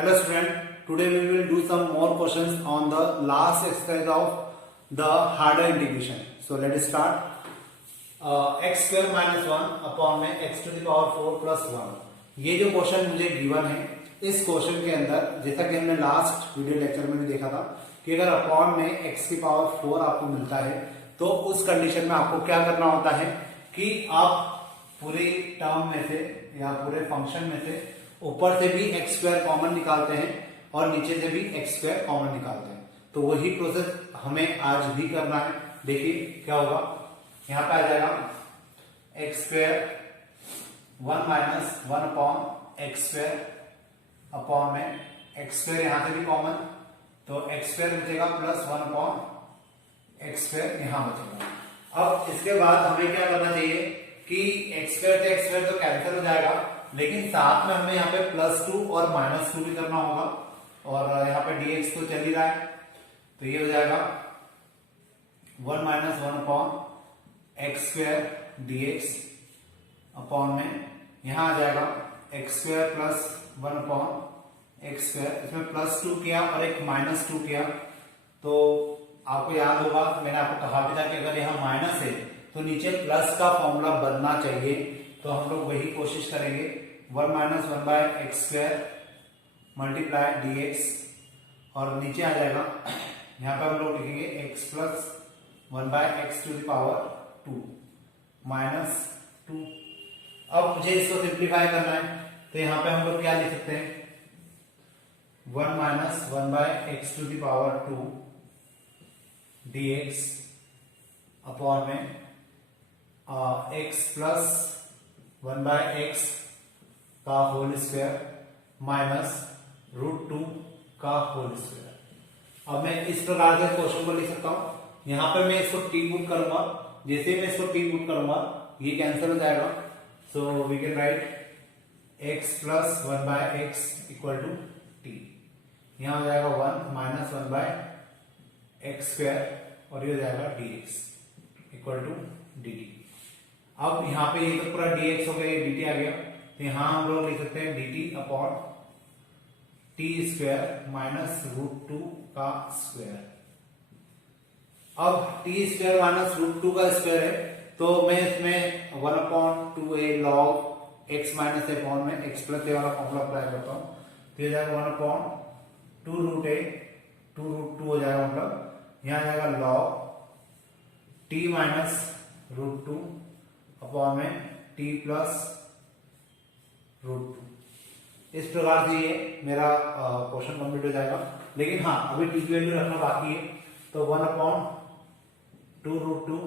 Hello student, today we will do some more questions on the last exercise of the harder integration. So let us start. X square minus 1 upon में x to the power 4 plus 1. ये जो question मुझे given है, इस question के अंदर जैसा कि हमने लास्ट वीडियो लेक्चर में भी देखा था कि अगर अपॉन में x की पावर 4 आपको मिलता है तो उस कंडीशन में आपको क्या करना होता है कि आप पूरे टर्म में से या पूरे फंक्शन में से ऊपर से भी एक्स स्क्वायर कॉमन निकालते हैं और नीचे से भी एक्स स्क्वायर कॉमन निकालते हैं। तो वही प्रोसेस हमें आज भी करना है। देखिए क्या होगा, यहां पे आ जाएगा x square 1 minus 1 upon x square upon में एक्स स्क्वायर यहां से भी कॉमन, तो एक्स स्क्वायर बचेगा प्लस 1 अपॉन एक्स स्क्वायर यहां बचेगा। अब इसके बाद हमें क्या करना चाहिए कि एक्स स्क्वायर से एक्स स्क्वायर तो कैंसिल हो जाएगा, लेकिन साथ में हमें यहाँ पे +2 और -2 भी करना होगा और यहाँ पे dx तो चल ही रहा है, तो ये हो जाएगा 1 minus 1 upon x square dx upon में यहां आ जाएगा x square plus 1 upon x square. इसमें +2 किया और एक -2 किया, तो आपको याद होगा मैंने आपको कहा भी था कि अगर यहाँ माइनस है तो नीचे प्लस का फॉर्मूला बनना चाहिए, तो हम लोग वही कोशिश करेंगे। 1 minus 1 by x square multiply dx और नीचे आ जाएगा यहाँ पे हम लोग लिखेंगे x plus 1 by x to the power 2 minus 2। अब मुझे इसको सिंप्लीफाई करना है, तो यहाँ पे हम लोग क्या लिख सकते हैं 1 minus 1 by x to the power 2 dx upon में x प्लस 1 बाय एक्स का होल स्क्वायर माइनस √2 का होल स्क्वायर। अब मैं इस प्रकार से क्वेश्चन को लिख सकता हूं। यहां पर मैं इसको t पुट करूंगा, जैसे मैं इसको t पुट करूंगा ये कैंसिल हो जाएगा, so we can write x plus 1 by x equal to t। यहां हो जाएगा 1 माइनस 1 बाय एक्स स्क्वायर और ये हो जाएगा dx इक्वल टू dt। अब यहाँ पे ये तो पूरा dx हो गया, dt आ गया, तो यहां हम लोग लिख सकते हैं dt upon t square minus √2 का स्क्वायर। अब टी स्क्वायर माइनस √2 का स्क्वायर है, तो मैं इसमें 1 upon 2a log x minus a upon में x प्लस a वाला फॉर्मूला अप्लाई करता हूं, तो ये जाएगा 1 अपॉन 2√a 2√2 हो जाएगा, मतलब यहां जाएगा लॉग t माइनस √2 अपॉन में t प्लस √2। इस प्रकार से ये मेरा क्वेश्चन कंप्लीट हो जाएगा। लेकिन हाँ, अभी t की वैल्यू रखना बाकी है, तो 1 अपॉन 2√2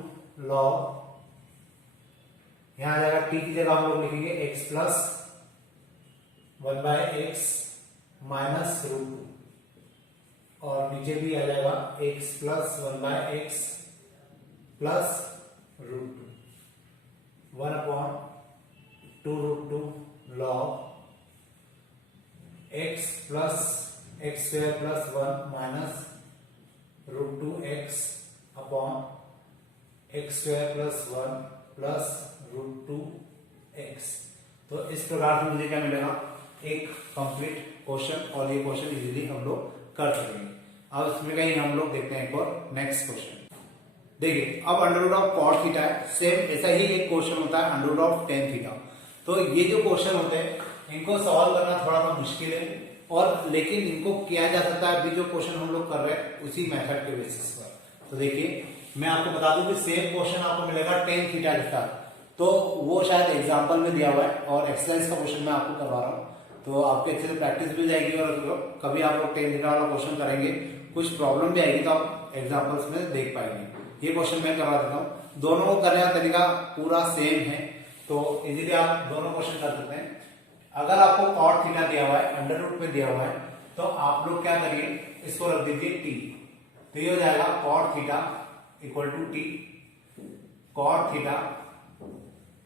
लॉग यहां आ जाएगा t की जगह हम लोग लिखेंगे x plus 1 by x minus √2 और नीचे भी आ जाएगा x plus 1 by x plus √2 1 upon 2√2 log x plus x square plus 1 minus √2x upon x square plus 1 plus √2x। तो इस प्रकार से मुझे क्या मिलेगा, एक कंप्लीट क्वेश्चन, और ये क्वेश्चन इजीली हम लोग कर सकेंगे। अब इसमें कहीं हम लोग देखते हैं एक और नेक्स्ट क्वेश्चन। देखिए अब अंडर ऑफ कॉट थीटा है, सेम ऐसा ही एक क्वेश्चन होता है अंडर ऑफ टेन थीटा। तो ये जो क्वेश्चन होते हैं इनको सॉल्व करना थोड़ा सा मुश्किल है, और लेकिन इनको किया जा सकता है अभी जो क्वेश्चन हम लोग कर रहे हैं उसी मेथड के बेसिस पर। तो देखिए मैं आपको बता दूं कि सेम क्वेश्चन आपको मिलेगा टेन थीटा के साथ, तो वो शायद एग्जाम्पल में दिया हुआ है और एक्सरसाइज का क्वेश्चन मैं आपको करवा रहा हूँ, तो आपके अच्छे से प्रैक्टिस भी जाएगी और कभी आप लोग टेन थीटा वाला क्वेश्चन करेंगे कुछ प्रॉब्लम भी आएगी तो आप एग्जाम्पल्स में देख पाएंगे। ये क्वेश्चन मैं करवा देता हूँ, दोनों को करने का तरीका पूरा सेम है, तो इजीली आप दोनों क्वेश्चन कर सकते हैं। अगर आपको कॉट थीटा दिया हुआ है, अंडर रूट में दिया हुआ है, तो आप लोग क्या करिए, इसको रख दीजिए t, तो ये हो जाएगा cot theta equal to t, cot theta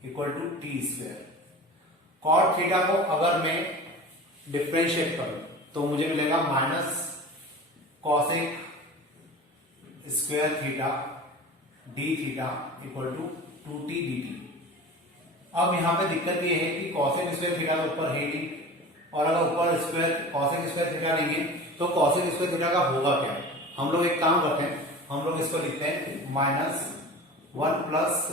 equal to t square. Cot theta को अगर मैं डिफरेंशिएट करूं तो मुझे मिलेगा minus cosec square theta d theta equal to 2t dt। अब यहां पे दिक्कत ये है कि कॉसेक स्क्वायर थीटा के ऊपर है ही, और अगर ऊपर स्क्वायर कॉसेक स्क्वायर थीटा लेंगे तो कॉसेक स्क्वायर थीटा का होगा क्या। हम लोग एक काम करते हैं, हम लोग इसको लिखते हैं -1 plus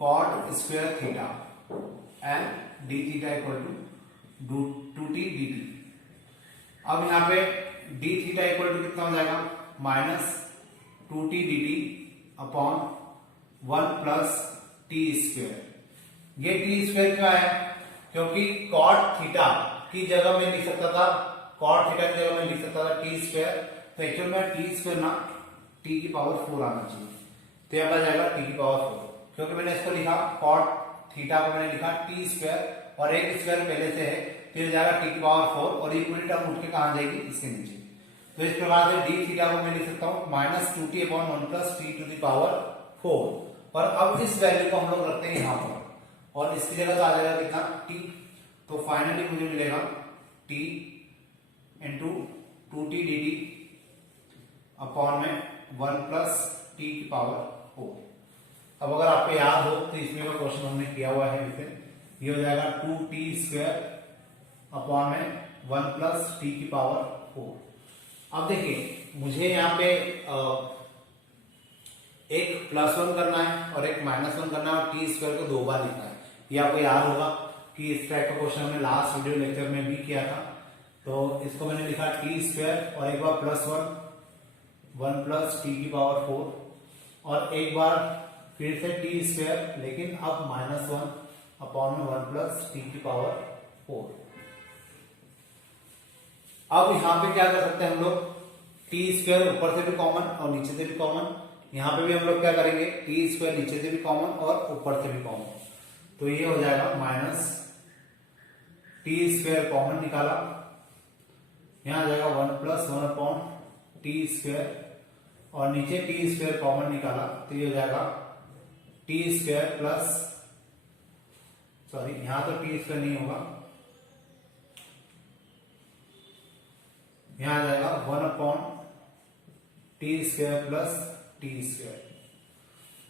cot square theta and d theta equal to 2t dt। अब यहाँ पे डी थीटा इक्वल टू कितना हो जाएगा, -2t dt upon 1 plus T square. ये टी स्क्वायर क्या है, क्योंकि कॉट थीटा की जगह में लिख सकता था, कॉट थीटा की जगह में लिख सकता था टी स्क्वायर, तो एक्चुअल में टी स्क्वायर ना टी की पावर 4 आना चाहिए, तो यहाँ पर जाएगा टी की पावर 4, क्योंकि मैंने इसको लिखा कॉट थीटा को मैंने लिखा टी स्क्वायर और एक स्क्वायर पहले से है, तो ये जाएगा टी की पावर 4 और ये पूरी टर्म उठ के कहां जाएगी, इसके नीचे। तो इस प्रकार से डी थीटा को मैं लिख सकता हूँ -2t upon 1 plus t to the power 4। और अब इस वैल्यू को हम लोग रखते हैं यहाँ पर और इसकी जगह आ जाएगा कितना, टी। तो फाइनली मुझे मिलेगा T into 2t dt upon में 1 प्लस टी की पावर 4। अब अगर आपको याद हो तो इसमें का क्वेश्चन हमने किया हुआ है, इसे ये हो जाएगा 2t स्क्वायर अपॉन में 1 प्लस टी की पावर 4। अब देखिए मुझे यहाँ पे एक +1 करना है और एक -1 करना है और टी स्क्वायर को 2 बार लिखना है। ये आपको याद होगा कि इस टाइप का क्वेश्चन हमने लास्ट वीडियो लेक्चर में भी किया था। तो इसको मैंने लिखा टी स्क्वायर और एक बार +1 1 प्लस टी की पावर 4 और एक बार फिर से टी स्क्वायर, लेकिन अब -1 अपॉन में 1 प्लस टी की पावर 4। अब यहां पे क्या कर सकते हैं हम लोग, टी स्क्वायर ऊपर से भी कॉमन और नीचे से भी कॉमन, यहां पे भी हम लोग क्या करेंगे, टी स्क्वायर नीचे से भी कॉमन और ऊपर से भी कॉमन, तो ये हो जाएगा माइनस टी स्क्वायर कॉमन निकाला, यहां आ जाएगा 1 प्लस 1 अपॉन टी स्क्वायर और नीचे टी स्क्वायर कॉमन निकाला तो ये हो जाएगा टी स्क्वायर प्लस, सॉरी यहां तो टी स्क्वायर नहीं होगा, यहां आ जाएगा 1 upon t square plus T square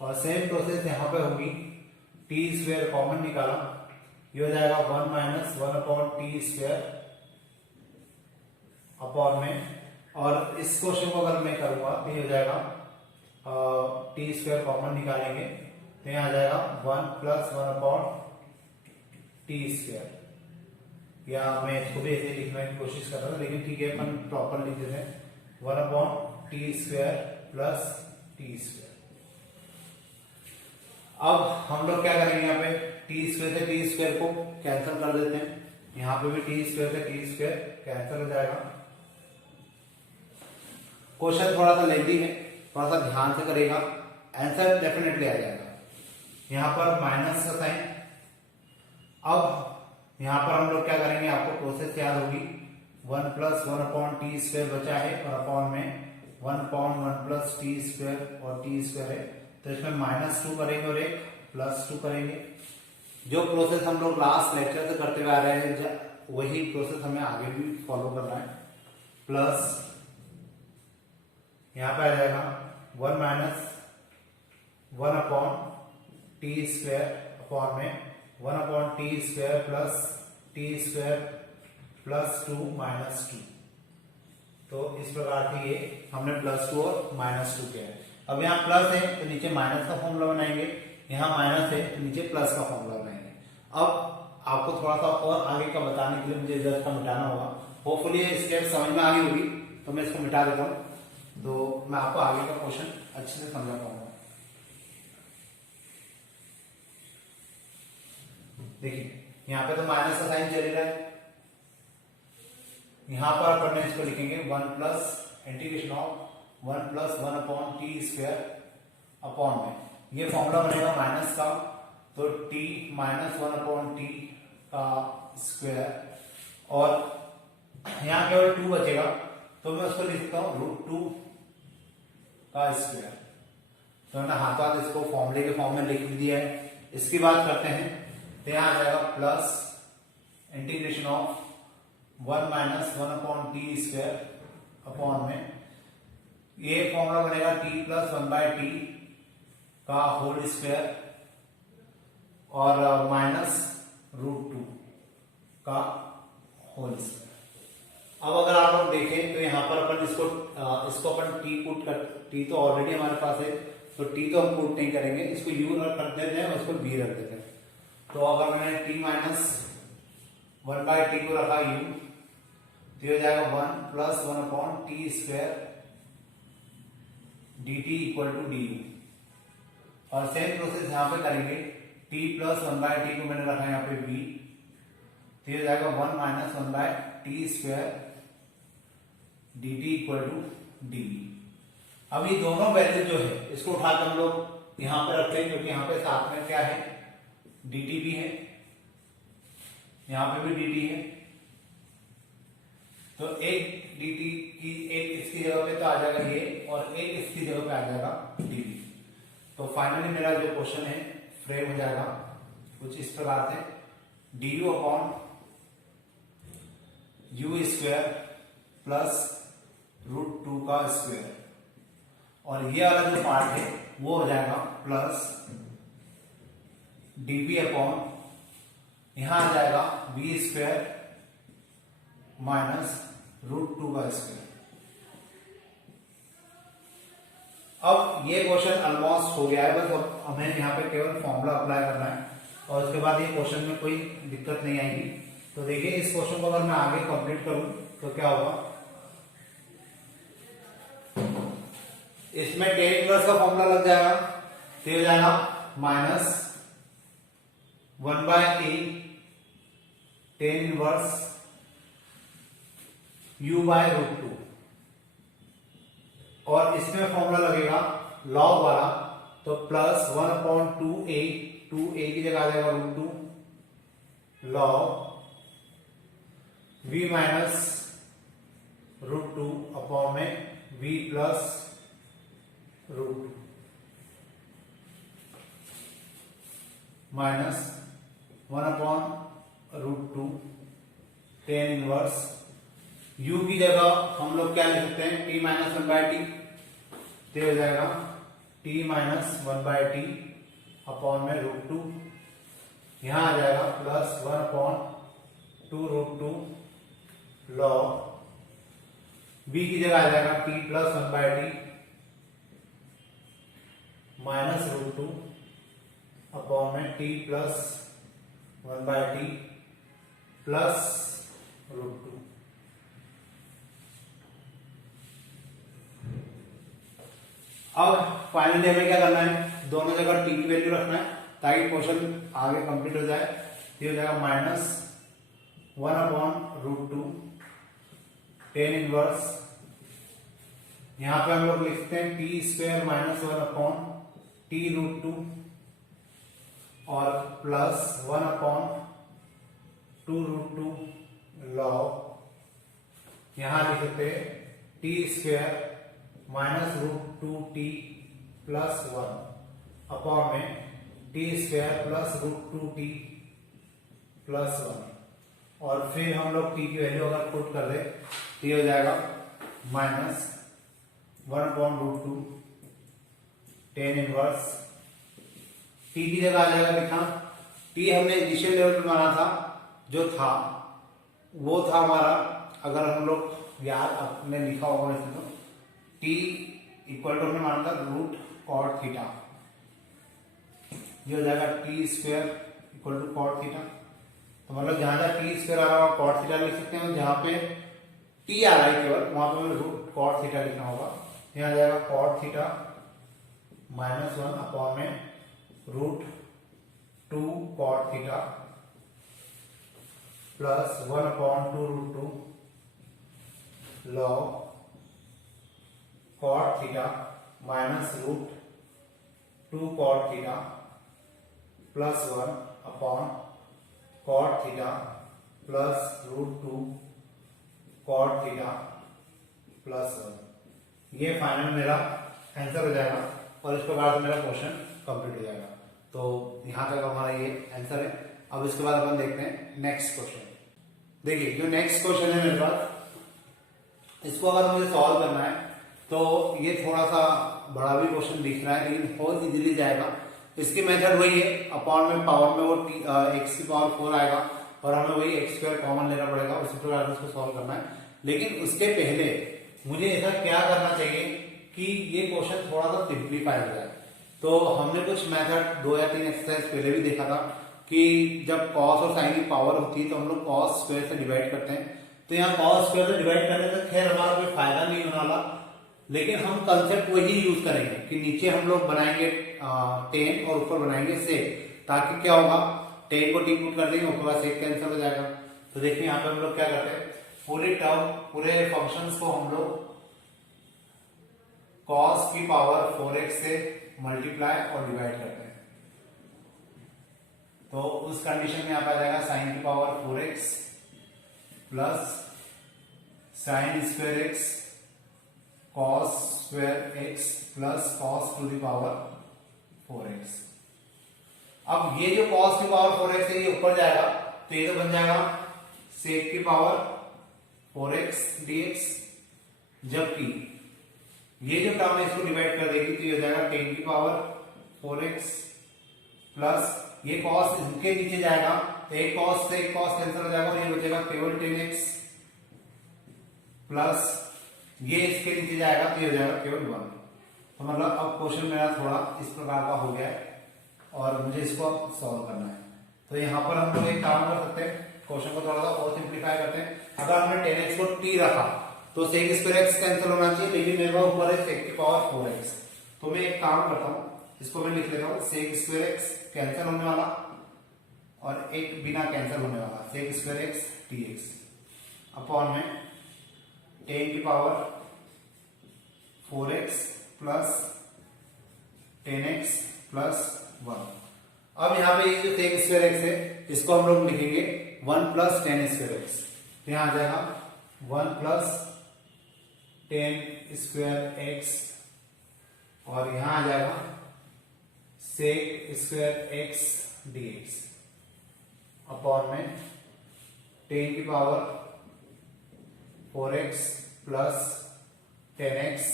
और सेम प्रोसेस यहां पे होगी, टी स्क्वायर कॉमन निकाला, ये हो जाएगा 1 minus 1 upon t square upon में, और इस क्वेश्चन को अगर मैं करूंगा तो ये हो जाएगा टी स्क्वायर कॉमन निकालेंगे तो यहां आ जाएगा 1 प्लस 1 अपॉन टी स्क्वायर, या मैं इसको भी ऐसे लिखने की कोशिश कर रहा था लेकिन ठीक है अपन प्रॉपर लिख देते हैं 1 upon t square plus T square. अब हम लोग क्या करेंगे, यहाँ पे टी स्क्वायर से टी स्क्वायर को कैंसिल कर देते हैं, यहाँ पे भी टी स्क्वायर से टी स्क्वायर कैंसिल हो जाएगा। क्वेश्चन थोड़ा सा लेंदी है, थोड़ा सा ध्यान से करेगा, आंसर डेफिनेटली आ जाएगा। यहाँ पर माइनस का साइन, अब यहां पर हम लोग क्या करेंगे, आपको प्रोसेस याद होगी, 1 प्लस 1 अपॉन टी स्क्वायर बचा है और अपॉन में 1 अपॉन 1 प्लस टी स्क्वायर और टी स्क्वायर है, तो इसमें -2 करेंगे और एक +2 करेंगे। जो प्रोसेस हम लोग लास्ट लेक्चर से करते हुए आ रहे हैं वही प्रोसेस हमें आगे भी फॉलो करना है। प्लस यहां पे आ जाएगा 1 minus 1 upon t square upon में 1 upon t square plus T square plus 2 minus 2। तो इस प्रकार से ये हमने +2 और -2 किया है। अब यहाँ प्लस है तो नीचे माइनस का फॉर्मूला बनाएंगे, यहाँ माइनस है तो नीचे प्लस का फॉर्मूला बनाएंगे। अब आपको थोड़ा सा और आगे का बताने के लिए मुझे इधर का मिटाना होगा, होपफुली ये स्टेप समझ में आ गई होगी, तो मैं इसको मिटा देता हूँ तो मैं आपको आगे का क्वेश्चन अच्छे से समझा पाऊंगा। देखिए यहाँ पे तो माइनस का साइन चल रहा है, यहां पर अपन इसको लिखेंगे 1 plus integration of 1 plus 1 upon t square upon में, ये फॉर्मूला बनेगा माइनस का, तो t माइनस 1 अपॉन टी का स्क्वायर और यहां केवल 2 बचेगा तो मैं उसको लिखता हूं √2 का स्क्वायर। तो मैंने हाथों हाथ इसको फॉर्मूले के फॉर्म में लिख दिया है। इसकी बात करते हैं तो यहां आ जाएगा plus integration of 1 minus 1 upon t square upon में, ये फॉर्मूला बनेगा t प्लस 1/t का होल स्क्वायर और माइनस √2 का होल स्क्वायर। अब अगर आप लोग देखें तो यहाँ पर अपन इसको अपन टी पुट कर, टी तो ऑलरेडी हमारे पास है तो टी तो हम पुट नहीं करेंगे, इसको यू कर देते हैं और इसको बी रख देते हैं। तो अगर मैंने टी माइनस 1/t को रखा u तो हो जाएगा 1 plus 1 upon t square dt equal to d. और सेम प्रोसेस यहाँ पे करेंगे, t प्लस 1/t को मैंने रखा यहाँ पे v तो हो जाएगा 1 minus 1/t square dt equal to d. अब ये दोनों वैल्यू जो है इसको उठाकर हम लोग यहाँ पे रखते हैं, क्योंकि यहाँ पे साथ में क्या है dt भी है, यहाँ पे भी dt है, तो एक dt की एक इसकी जगह पे तो आ जाएगा ये और एक इसकी जगह पे आ जाएगा dt। तो फाइनली मेरा जो क्वेश्चन है फ्रेम हो जाएगा कुछ इस प्रकार से du upon u square plus √2 का स्क्वायर, और ये वाला जो पार्ट है वो हो जाएगा प्लस dv अपॉन यहां आ जाएगा v स्क्वायर माइनस √2 का स्क्वायर। अब ये क्वेश्चन ऑलमोस्ट हो गया है, बस अब हमें यहाँ पे केवल फॉर्मूला अप्लाई करना है और उसके बाद ये क्वेश्चन में कोई दिक्कत नहीं आएगी। तो देखिए इस क्वेश्चन को अगर मैं आगे कंप्लीट करूं तो क्या होगा, इसमें tan इनवर्स का फॉर्मूला लग जाएगा, तो हो जाएगा minus 1/a tan inverse u/√2, और इसमें फॉर्मूला लगेगा लॉग वाला, तो प्लस 1 अपॉन 2a, 2a की जगह आ जाएगा √2 लॉग v माइनस √2 अपॉन में v plus √2 minus 1 upon √2 tan inverse u की जगह हम लोग क्या लिख सकते हैं t माइनस 1/t, तो हो जाएगा t माइनस 1/t अपॉन में √2, यहां आ जाएगा प्लस 1 अपॉन 2√2 लॉग b की जगह आ जाएगा t plus 1/t minus √2 upon में t प्लस 1/t प्लस √2। अब फाइनली हमें क्या करना है, दोनों जगह t की वैल्यू रखना है ताकि क्वेश्चन आगे कंप्लीट हो जाए। ये हो जाएगा माइनस 1 अपॉन √2 tan इनवर्स, यहां पे हम लोग लिखते हैं t square minus 1 upon t √2 और प्लस 1 अपॉन 2√2 लॉग यहां लिख सकते हैं t square minus √2t plus 1 upon में t square plus √2t plus 1, और फिर हम लोग t की वैल्यू अगर पुट कर दे तो ये हो जाएगा minus 1 upon √2 tan inverse, t की जगह आ जाएगा कितना, t हमने इनिशियल लेवल पे माना था, जो था वो था हमारा, अगर हम लोग याद आपने लिखा होगा वैसे तो t इक्वल टू हमने माना था रूट कॉट थीटा, ये हो जाएगा t square equal to cot theta. तो मतलब जहां जहां t स्क्वायर आ रहा होगा कॉट थीटा लिख सकते हैं, जहां पे t आ रहा है केवल वहां पे हमें रूट कॉट थीटा लिखना होगा। यहाँ आ जाएगा कॉट थीटा माइनस 1 अपॉन में √2 cot theta plus 1 upon 2√2 log cot theta minus √2 cot theta plus 1 upon cot theta plus √2 cot theta plus 1। ये फाइनल मेरा आंसर हो जाएगा और इस प्रकार से मेरा क्वेश्चन कंप्लीट हो जाएगा। तो यहां तक हमारा ये आंसर है। अब इसके बाद अपन देखते हैं नेक्स्ट क्वेश्चन। देखिए जो नेक्स्ट क्वेश्चन है मेरे पास, इसको अगर मुझे सॉल्व करना है तो ये थोड़ा सा बड़ा भी क्वेश्चन दिख रहा है लेकिन बहुत इजीली जाएगा। इसकी मेथड वही है, अपॉन में पावर में वो x की पावर 4 आएगा और हमें वही एक्स स्क्वायर कॉमन लेना पड़ेगा, उसी प्रकार से उसको सॉल्व करना है। लेकिन उसके पहले मुझे ऐसा क्या करना चाहिए कि ये क्वेश्चन थोड़ा सा सिंप्लीफाई हो जाए। तो हमने कुछ मेथड 2 या 3 एक्सरसाइज पहले भी देखा था कि जब कॉस और साइन की पावर होती है तो हम लोग कॉस स्क्वायर से डिवाइड करते हैं। तो यहाँ कॉस स्क्वायर से डिवाइड करने से खैर हमारा कोई फायदा नहीं होने वाला, लेकिन हम कंसेप्ट वही यूज करेंगे कि नीचे हम लोग बनाएंगे 10 और ऊपर बनाएंगे sec, ताकि क्या होगा 10 को टी पुट कर देंगे, ऊपर का sec कैंसिल हो जाएगा। तो देखिए यहाँ पे हम लोग क्या करते हैं, पूरे टर्म पूरे फंक्शंस को हम लोग cos की पावर 4x से मल्टीप्लाई और डिवाइड करते हैं। तो उस कंडीशन में यहाँ पे आ जाएगा sin की power 4x plus sin square x cos square x plus cos to the power 4x। अब ये जो cos की पावर 4x है ये ऊपर जाएगा तो ये तो बन जाएगा sec की पावर 4x dx, जबकि ये जो टर्म है इसको डिवाइड कर देगी तो ये हो जाएगा 10 की पावर 4x प्लस ये cos इसके नीचे जाएगा तो एक cos से एक cos कैंसिल हो जाएगा और ये बचेगा केवल 10x प्लस ये इसके नीचे जाएगा तो ये हो जाएगा केवल 1। तो मतलब अब क्वेश्चन मेरा थोड़ा इस प्रकार का हो गया है और मुझे इसको अब सॉल्व करना है। तो यहाँ पर हम लोग एक काम कर सकते हैं, क्वेश्चन को थोड़ा सा और सिंप्लीफाई करते हैं। अगर हमने 10x को t रखा तो sec स्क्वायर x कैंसिल होना चाहिए, लेकिन मेरे पास ऊपर है sec की पावर 4x। तो मैं एक काम करता हूँ, इसको मैं लिख लेता हूँ sec स्क्वायर x कैंसिल होने वाला और एक बिना कैंसिल होने वाला sec square x dx upon में 10 की power 4x plus 10x plus 1। अब यहाँ पे ये जो sec स्क्वायर x है इसको हम लोग लिखेंगे 1 प्लस 10 स्क्वायर x। तो यहाँ आ जाएगा 1 प्लस 10 स्क्वायर x और यहाँ आ जाएगा sec square x dx upon में 10 की power 4x plus 10x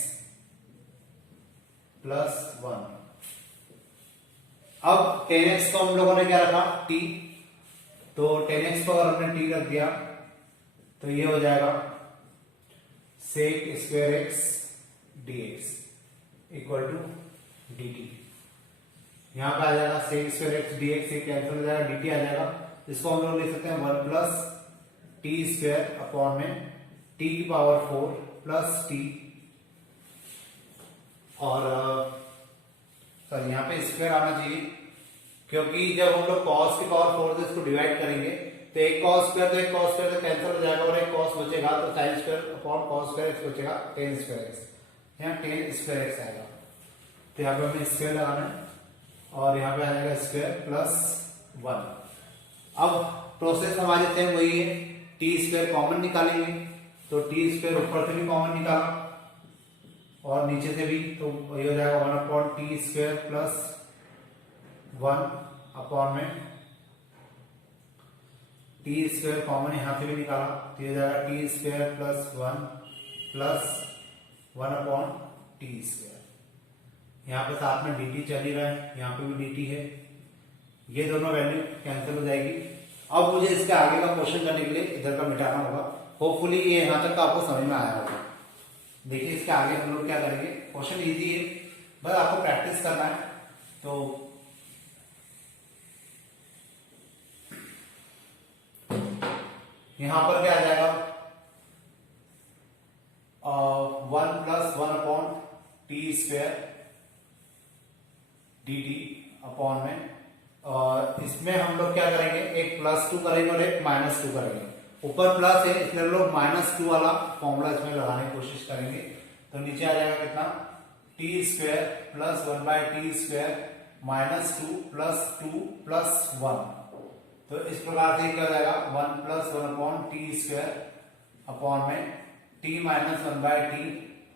plus 1। अब 10x को हम लोगों ने क्या रखा t, तो 10x को अगर हमने t रख दिया तो ये हो जाएगा sec square x dx equal to dt। यहां पे आ जाएगा sec स्क्वायर x dx से कैंसिल हो जाएगा, dt आ जाएगा। इसको हम लोग लिख सकते हैं 1 प्लस टी स्क्वायर अपॉन में t की पावर 4 प्लस t और सॉरी यहाँ पे स्क्वायर आना चाहिए, क्योंकि जब हम लोग cos की पावर 4 से इसको डिवाइड करेंगे तो एक cos स्क्वायर तो एक cos स्क्वायर से कैंसिल हो जाएगा और एक cos बचेगा तो sin square upon cos square x बचेगा 10 स्क्वायर x, यहाँ 10 स्क्वायर x आएगा। तो यहाँ पे हमें स्क्वायर लगाना है और यहाँ पे आ जाएगा स्क्वायर प्लस 1। अब प्रोसेस हमारी सेम वही है, टी स्क्वायर कॉमन निकालेंगे तो टी स्क्वायर ऊपर से भी कॉमन निकाला और नीचे से भी, तो ये हो जाएगा 1 upon t square plus 1 upon में टी स्क्वायर कॉमन यहाँ से भी निकाला तो ये हो जाएगा T square plus 1 plus 1 upon t square. यहाँ पे साथ में dt चल ही रहा है, यहाँ पे भी dt है, ये दोनों वैल्यू कैंसिल हो जाएगी। अब मुझे इसके आगे का क्वेश्चन करने के लिए इधर का मिटाना होगा। होपफुली ये यहाँ तक का आपको समझ में आया होगा। देखिए इसके आगे हम लोग क्या करेंगे, क्वेश्चन इजी है, बस आपको प्रैक्टिस करना है। तो यहां पर क्या आ जाएगा 1 plus 1 upon t square D T upon में, और इसमें हम लोग क्या करेंगे, एक +2 करेंगे और एक -2 करेंगे। ऊपर प्लस है इसलिए हम लोग -2 वाला फॉर्मूला इसमें लगाने की कोशिश करेंगे। तो नीचे आ जाएगा कितना, T square plus 1/t square -2 plus 2 plus 1। तो इस प्रकार से क्या हो जाएगा 1 plus 1 upon t square upon में t माइनस 1/t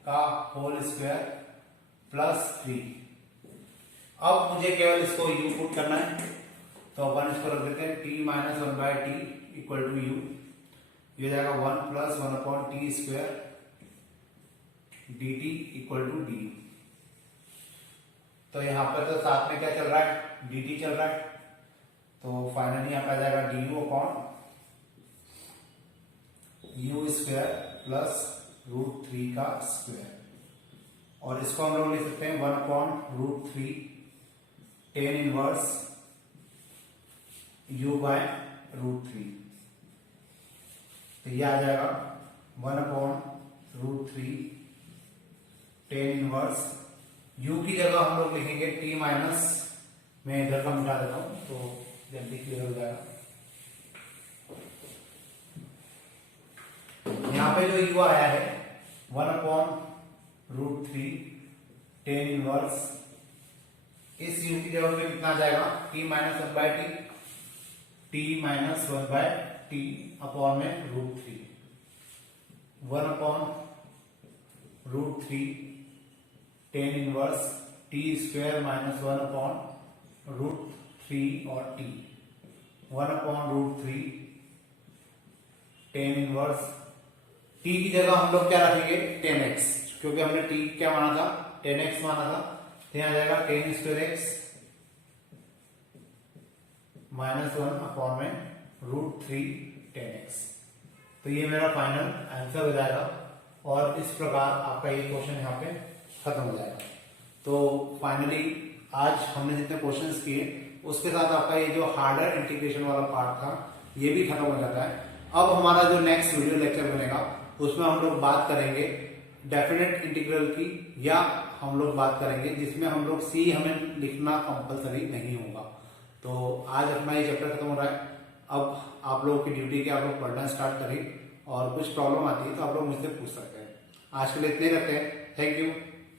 का होल स्क्वायर प्लस 3। अब मुझे केवल इसको u पुट करना है, तो अपन इसको रख देते हैं t minus 1/t equal to u। ये हो जाएगा 1 plus 1 upon t square dt equal to du। तो यहाँ पर तो साथ में क्या चल रहा है, dt चल रहा है, तो फाइनली यहाँ पे आ जाएगा du upon u square plus root 3 का स्क्वायर, और इसको हम लोग लिख सकते हैं 1/√3 टेन इनवर्स u बाय √3। तो ये आ जाएगा 1/√3 टेन इनवर्स u की जगह हम लोग लिखेंगे t माइनस, मैं इधर का मिटा देता हूं तो जल्दी क्लियर हो जाएगा। यहाँ पे जो u आया है 1/√3 टेन इनवर्स, इस u की जगह पे कितना आ जाएगा t minus 1/t, t minus 1/t upon में √3, 1/√3 tan inverse t square minus 1/√3 और t, 1/√3 टेन इनवर्स t की जगह हम लोग क्या रखेंगे 10x, क्योंकि हमने t क्या माना था 10x माना था, तो यहां आ जाएगा 10 स्क्वायर x माइनस 1 अपॉन में √3 10x। तो ये मेरा फाइनल आंसर हो जाएगा, और इस प्रकार आपका ये क्वेश्चन यहाँ पे खत्म हो जाएगा। तो फाइनली आज हमने जितने क्वेश्चंस किए उसके साथ आपका ये जो हार्डर इंटीग्रेशन वाला पार्ट था ये भी खत्म हो जाता है। अब हमारा जो नेक्स्ट वीडियो लेक्चर बनेगा उसमें हम लोग बात करेंगे डेफिनेट इंटीग्रल की, या हम लोग बात करेंगे जिसमें हम लोग सी हमें लिखना कंपलसरी नहीं होगा। तो आज अपना ये चैप्टर खत्म हो रहा है। अब आप लोगों की ड्यूटी के आप लोग पढ़ना स्टार्ट करें, और कुछ प्रॉब्लम आती है तो आप लोग मुझसे पूछ सकते हैं। आज के लिए इतने रखते हैं। Thank you.